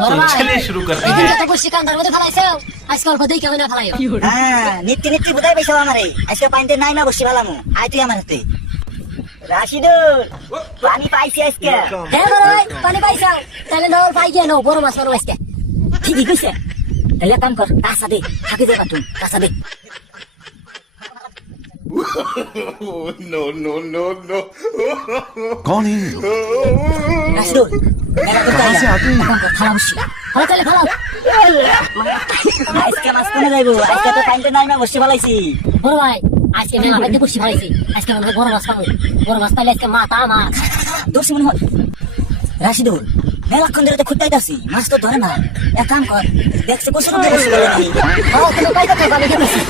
तो चलिए शुरू करते हैं। तो বসি কান্দার মধ্যে ফেলাইছো আজকে অল্প দেই কেমন ফেলাইও হ্যাঁ নিত্য নিত্য বুঝাই পাইছো আমারে আজকে পানিতে নাই না বসি ভালামু আয় তুই আমার হাতে রাশিদুল পানি পাইছি আজকে হ্যাঁ বড় ভাই পানি পাইছো তাহলে নর পাই গিয়ে নাও বড় মাছ মারো আজকে ঠিকই কইছে তাহলে কাম কর কাঁচা দে থাকি দে বাতুন কাঁচা দে No, no, no, no. कौन है ये? রাশিদুল মেলা করতে कहाँ से आते हैं? কাম কর থালা বসি হ্যাঁ তাহলে ফেলাও আজকে মাছ কোনে যাইবো আজকে তো পানিতে নাই না বসি ভালাইছি বড় ভাই আজকে মেলা বাইতে বসি ফেলাইছি আজকে মনে হয় বড় মাছ পাবো বড় মাছ পাইলে আজকে মাথা মাছ দোষী মনে হয় রাশিদুল মেলাক্ষণ ধরে তো খুঁটাইতাছি মাছ তো ধরে না এক কাম কর দেখছে কষ্ট করে বসি ভালাই নাই হ্যাঁ তুমি পাইতে তো আমি দেখেছি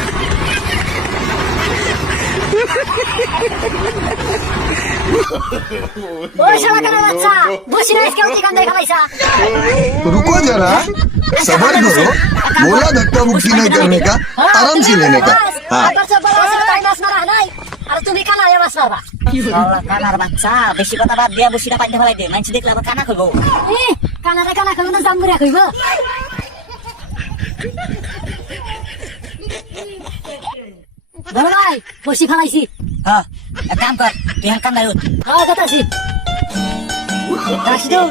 ওই শালা কানা বাচ্চা বসি না আজকে ওই কান্দায় ফেলাইছা रुको जरा सबर करो बोला धक्का मुक्की नहीं करने का आराम से लेने का हाँ আবার সব বড় আছে তাই মাছ মারা নাই আর তুমি কানা এ মাছ মারবা শালা কানার বাচ্চা বেশি কথা বাদ দিয়া বসিটা পাইতে ফেলাই দে মানুষ দেখলে আবার কানা করবো কানারে কানা কইব না জাম্বুরিয়া কইব বড় ভাই বসি ফেলাইছি হ্যাঁ এক কাম কর তুই হান কান্দায় উঠ হ্যাঁ কথাছি রাশিদুল